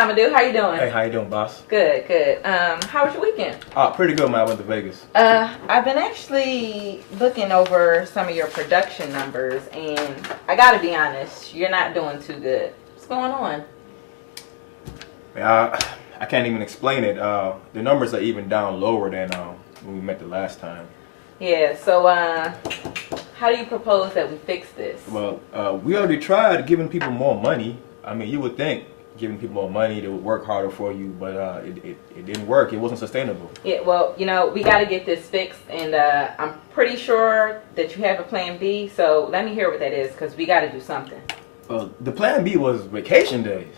Amadou. How you doing? Hey, how you doing, boss? Good, good. How was your weekend? Pretty good, man. I went to Vegas. I've been actually looking over some of your production numbers, and I gotta be honest, you're not doing too good. What's going on? Man, I can't even explain it. The numbers are even down lower than when we met the last time. Yeah, so how do you propose that we fix this? Well, we already tried giving people more money. I mean, you would think giving people more money, they would work harder for you, but it didn't work. It wasn't sustainable. Yeah, well, we got to get this fixed, and I'm pretty sure that you have a plan B, so let me hear what that is, because we got to do something. Well, the plan B was vacation days.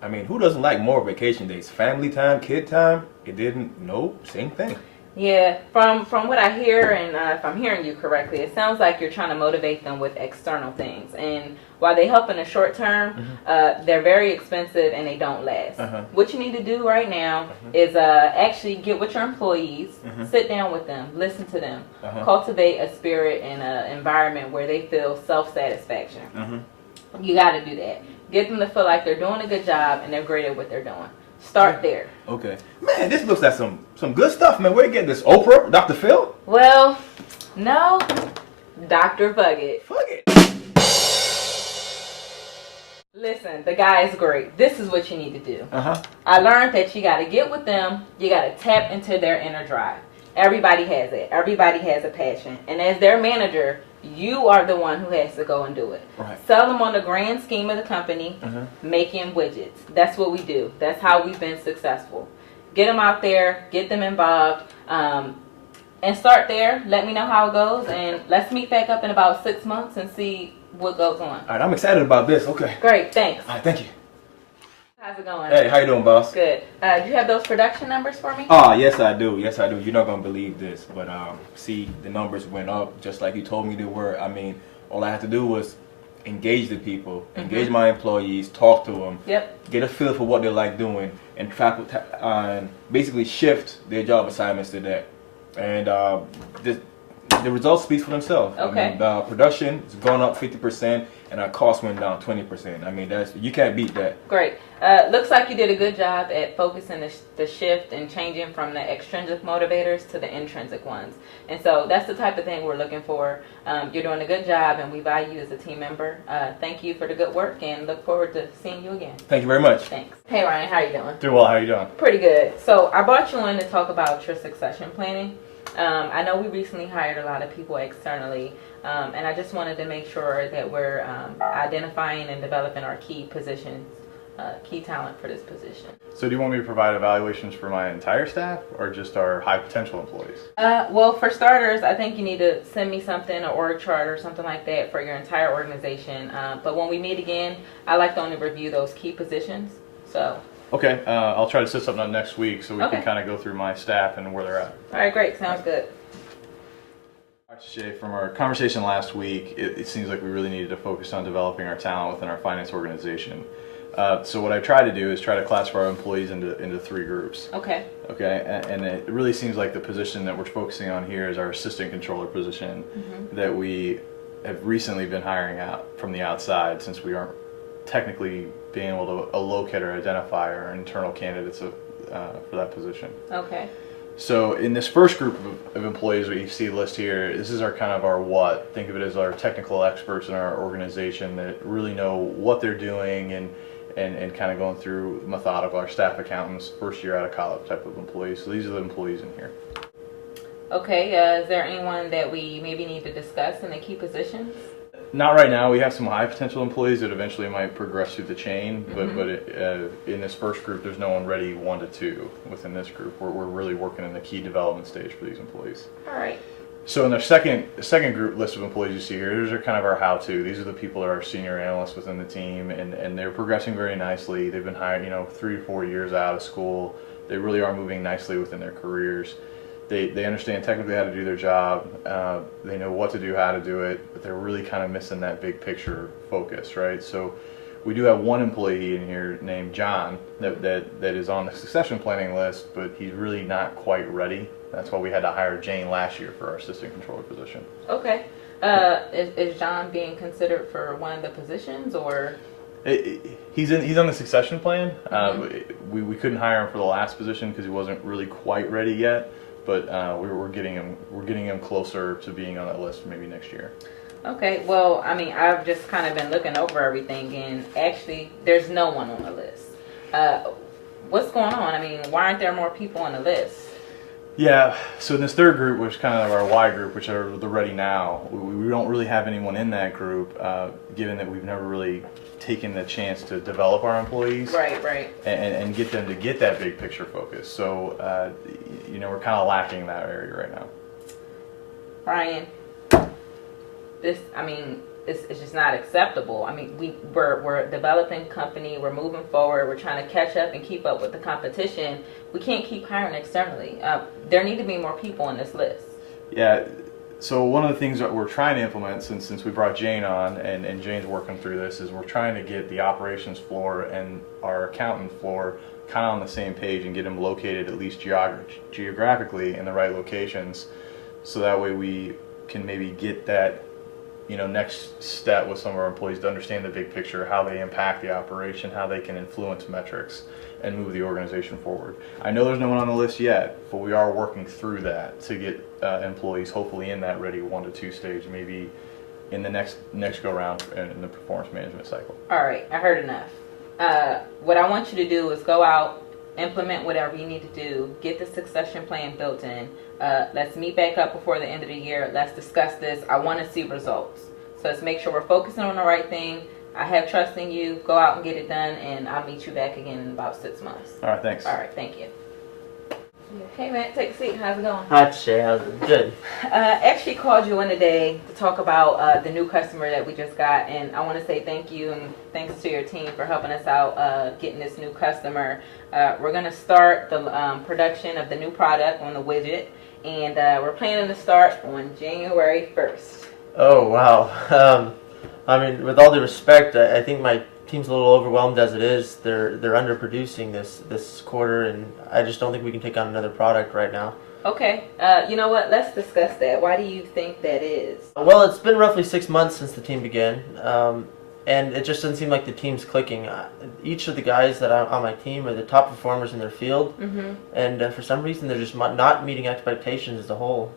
I mean, who doesn't like more vacation days? Family time, kid time? It didn't. No, same thing. Yeah, from what I hear, and if I'm hearing you correctly, it sounds like you're trying to motivate them with external things. And while they help in the short term, they're very expensive and they don't last. What you need to do right now is actually get with your employees, sit down with them, listen to them, cultivate a spirit and an environment where they feel self-satisfaction. You got to do that. Get them to feel like they're doing a good job and they're great at what they're doing. Start there. Okay. Man, this looks like some good stuff, man. Where you get this? Oprah? Dr. Phil? Well, no. Dr. Buggett. Fuck it. Listen, the guy is great. This is what you need to do. I learned that you got to get with them. You got to tap into their inner drive. Everybody has it. Everybody has a passion. And as their manager, you are the one who has to go and do it. Right. Sell them on the grand scheme of the company, making widgets. That's what we do. That's how we've been successful. Get them out there, get them involved, and start there. Let me know how it goes, and let's meet back up in about 6 months and see what goes on. All right, I'm excited about this. Okay. Great, thanks. All right, thank you. How's it going? Hey, how you doing, boss? Good. Do you have those production numbers for me? Oh, yes, I do. Yes, I do. You're not going to believe this, but see, the numbers went up just like you told me they were. I mean, all I had to do was engage the people, engage my employees, talk to them, get a feel for what they like doing, and basically shift their job assignments to that. And the results speak for themselves. Okay. I mean, the production has gone up 50%, and our cost went down 20%. I mean, you can't beat that. Great. Looks like you did a good job at focusing the shift and changing from the extrinsic motivators to the intrinsic ones. And so that's the type of thing we're looking for. You're doing a good job, and we value you as a team member. Thank you for the good work, and look forward to seeing you again. Thank you very much. Thanks. Hey, Ryan, how you doing? Doing well. How are you doing? Pretty good. So I brought you in to talk about your succession planning. I know we recently hired a lot of people externally, and I just wanted to make sure that we're identifying and developing our key positions, key talent for this position. So do you want me to provide evaluations for my entire staff or just our high potential employees? Well, for starters, I think you need to send me something, an org chart or something like that for your entire organization. But when we meet again, I like to only review those key positions. So. Okay, I'll try to set something up next week so we can kind of go through my staff and where they're at. All right, great. Sounds good. All right, Jay, from our conversation last week, it seems like we really needed to focus on developing our talent within our finance organization. So what I tried to do is try to classify our employees into 3 groups. Okay. Okay, and it really seems like the position that we're focusing on here is our assistant controller position that we have recently been hiring out from the outside, since we aren't technically being able to locate or identify our internal candidates for that position. Okay. So in this first group of employees that you see listed here, this is our kind of our what. Think of it as our technical experts in our organization that really know what they're doing and kind of going through methodical, our staff accountants, first year out of college type of employees. So these are the employees in here. Okay, is there anyone that we maybe need to discuss in the key positions? Not right now. We have some high potential employees that eventually might progress through the chain, but in this first group, there's no one ready 1 to 2 within this group. We're really working in the key development stage for these employees. All right. So in the second group list of employees you see here, these are kind of our how-to. These are the people that are senior analysts within the team, and they're progressing very nicely. They've been hired, 3 to 4 years out of school. They really are moving nicely within their careers. They understand technically how to do their job. They know what to do, how to do it, but they're really kind of missing that big picture focus, right? So we do have one employee in here named John that is on the succession planning list, but he's really not quite ready. That's why we had to hire Jane last year for our assistant controller position. Okay. Is John being considered for one of the positions, or? He's on the succession plan. We couldn't hire him for the last position because he wasn't really quite ready yet, but we're getting him closer to being on that list maybe next year. Okay, well, I mean, I've just kind of been looking over everything, and actually, there's no one on the list. What's going on? I mean, why aren't there more people on the list? Yeah, so in this third group, which is kind of our Y group, which are the ready now, we don't really have anyone in that group, given that we've never really taken the chance to develop our employees. Right. And get them to get that big picture focus. So, we're kind of lacking in that area right now. Ryan, it's just not acceptable. I mean, we're a developing company, we're moving forward, we're trying to catch up and keep up with the competition. We can't keep hiring externally. There need to be more people on this list. Yeah, so one of the things that we're trying to implement since we brought Jane on, and Jane's working through this, is we're trying to get the operations floor and our accountant floor kind of on the same page and get them located at least geographically in the right locations, so that way we can maybe get that next step with some of our employees to understand the big picture, how they impact the operation, how they can influence metrics and move the organization forward. I know there's no one on the list yet, but we are working through that to get employees hopefully in that ready 1 to 2 stage, maybe in the next go round in the performance management cycle. All right, I heard enough. What I want you to do is go out, implement whatever you need to do, get the succession plan built in. Let's meet back up before the end of the year. Let's discuss this. I want to see results. So let's make sure we're focusing on the right thing. I have trust in you. Go out and get it done, and I'll meet you back again in about 6 months. All right, thanks. All right, thank you. Hey, man, take a seat. How's it going? Hi, Shay. How's it? Good. Actually called you in today to talk about the new customer that we just got, and I want to say thank you and thanks to your team for helping us out getting this new customer. We're going to start the production of the new product on the widget, and we're planning to start on January 1st. Oh, wow. I mean, with all due respect, I think my team's a little overwhelmed as it is. They're underproducing this quarter, and I just don't think we can take on another product right now. Okay. You know what? Let's discuss that. Why do you think that is? Well, it's been roughly 6 months since the team began, and it just doesn't seem like the team's clicking. Each of the guys that are on my team are the top performers in their field, and for some reason they're just not meeting expectations as a whole.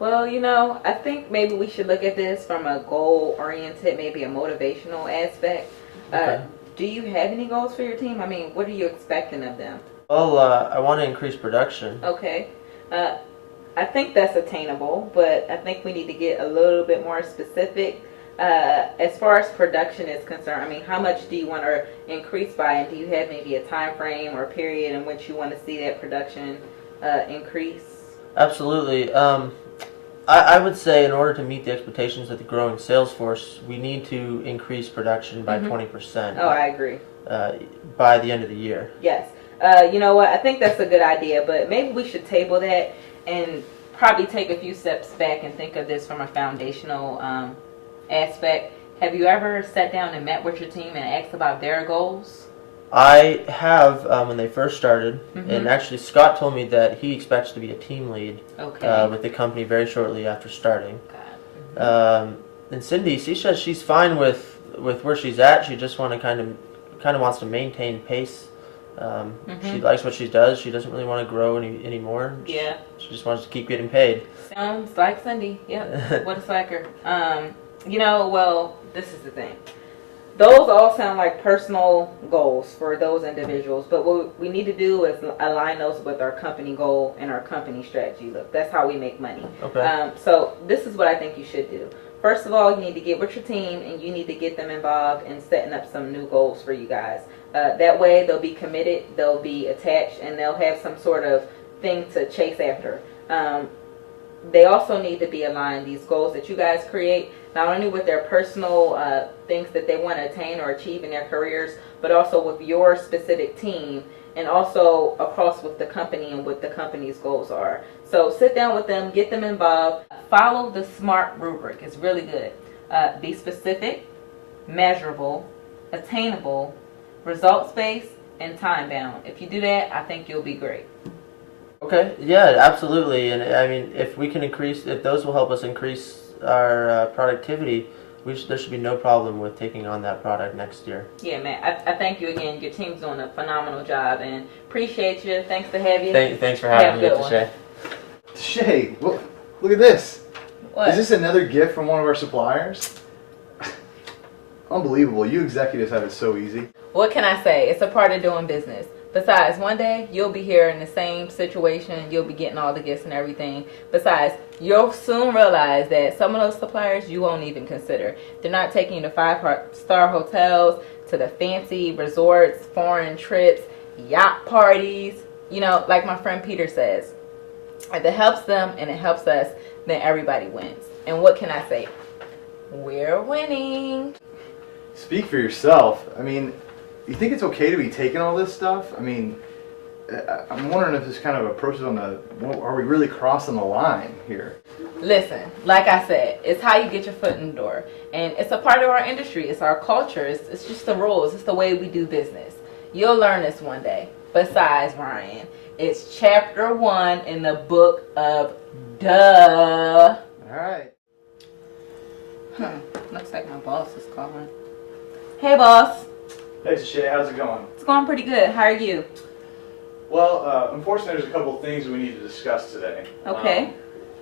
Well, I think maybe we should look at this from a goal-oriented, maybe a motivational aspect. Okay. Do you have any goals for your team? I mean, what are you expecting of them? Well, I want to increase production. Okay. I think that's attainable, but I think we need to get a little bit more specific. As far as production is concerned, I mean, how much do you want to increase by, and do you have maybe a time frame or a period in which you want to see that production increase? Absolutely. I would say in order to meet the expectations of the growing sales force, we need to increase production by 20%. Oh, I agree. By the end of the year. Yes. You know what? I think that's a good idea, but maybe we should table that and probably take a few steps back and think of this from a foundational aspect. Have you ever sat down and met with your team and asked about their goals? I have when they first started, and actually Scott told me that he expects to be a team lead with the company very shortly after starting. And Cindy, she says she's fine with where she's at. She just kind of wants to maintain pace. She likes what she does. She doesn't really want to grow anymore. Yeah. She just wants to keep getting paid. Sounds like Cindy. Yep. What a slacker. Well, this is the thing. Those all sound like personal goals for those individuals, but what we need to do is align those with our company goal and our company strategy. Look, that's how we make money. Okay. So this is what I think you should do. First of all, you need to get with your team and you need to get them involved in setting up some new goals for you guys. That way they'll be committed, they'll be attached, and they'll have some sort of thing to chase after. They also need to be aligned, these goals that you guys create, not only with their personal things that they want to attain or achieve in their careers, but also with your specific team, and also across with the company and what the company's goals are. So sit down with them, get them involved, follow the SMART rubric. It's really good. Be specific, measurable, attainable, results-based, and time-bound. If you do that, I think you'll be great. Okay, yeah, absolutely. And I mean, if those will help us increase our productivity, there should be no problem with taking on that product next year. Yeah, man. I thank you again. Your team's doing a phenomenal job, and appreciate you. Thanks to have you. Thanks for having me, Tashay. Tashay, look at this. What? Is this another gift from one of our suppliers? Unbelievable. You executives have it so easy. What can I say? It's a part of doing business. Besides, one day you'll be here in the same situation. You'll be getting all the gifts and everything. Besides, you'll soon realize that some of those suppliers you won't even consider. They're not taking you to 5-star hotels, to the fancy resorts, foreign trips, yacht parties. You know, like my friend Peter says, if it helps them and it helps us, then everybody wins. And what can I say? We're winning. Speak for yourself. I mean, you think it's okay to be taking all this stuff? I mean, I'm wondering if this kind of approaches on are we really crossing the line here? Listen, like I said, it's how you get your foot in the door. And it's a part of our industry. It's our culture. It's just the rules. It's the way we do business. You'll learn this one day. Besides, Ryan, it's chapter 1 in the book of Duh. All right. Looks like my boss is calling. Hey, boss. Hey, Tashay, how's it going? It's going pretty good. How are you? Well, unfortunately, there's a couple of things we need to discuss today. Okay.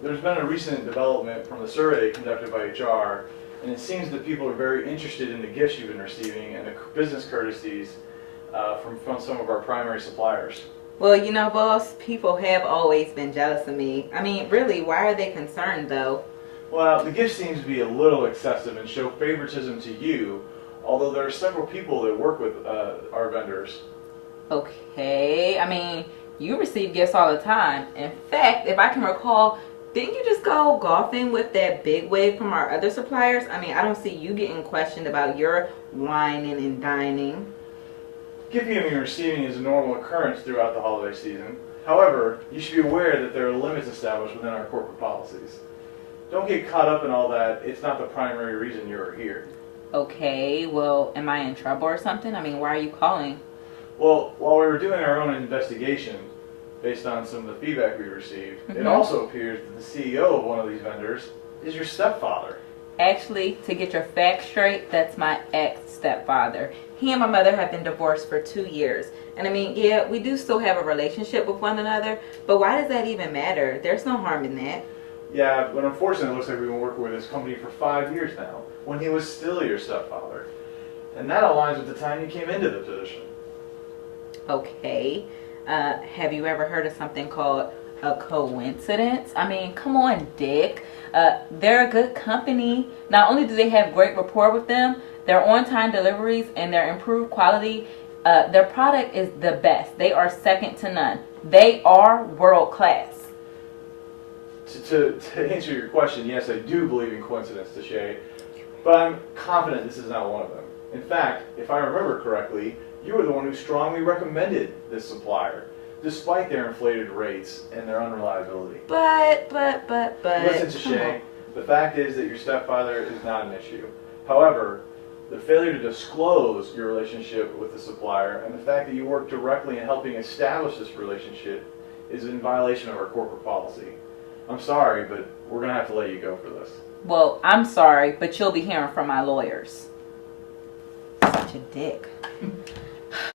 There's been a recent development from the survey conducted by HR, and it seems that people are very interested in the gifts you've been receiving and the business courtesies from some of our primary suppliers. Well, you know, boss, people have always been jealous of me. I mean, really, why are they concerned, though? Well, the gift seems to be a little excessive and show favoritism to you, although there are several people that work with our vendors. Okay, I mean, you receive gifts all the time. In fact, if I can recall, didn't you just go golfing with that big wave from our other suppliers? I mean, I don't see you getting questioned about your whining and dining. Gift giving and receiving is a normal occurrence throughout the holiday season. However, you should be aware that there are limits established within our corporate policies. Don't get caught up in all that. It's not the primary reason you're here. Okay, well, am I in trouble or something? I mean, why are you calling? Well, while we were doing our own investigation, based on some of the feedback we received, it also appears that the CEO of one of these vendors is your stepfather. Actually, to get your facts straight, that's my ex-stepfather. He and my mother have been divorced for 2 years. And I mean, yeah, we do still have a relationship with one another, but why does that even matter? There's no harm in that. Yeah, but unfortunately it looks like we've been working with this company for 5 years now, when he was still your stepfather. And that aligns with the time you came into the position. Okay. Have you ever heard of something called a coincidence? I mean, come on, Dick. They're a good company. Not only do they have great rapport with them, their on-time deliveries and their improved quality, their product is the best. They are second to none. They are world class. To answer your question, yes, I do believe in coincidence, Tashay, but I'm confident this is not one of them. In fact, if I remember correctly, you were the one who strongly recommended this supplier, despite their inflated rates and their unreliability. But. Listen, Tashay, the fact is that your stepfather is not an issue. However, the failure to disclose your relationship with the supplier and the fact that you work directly in helping establish this relationship is in violation of our corporate policy. I'm sorry, but we're going to have to let you go for this. Well, I'm sorry, but you'll be hearing from my lawyers. Such a dick.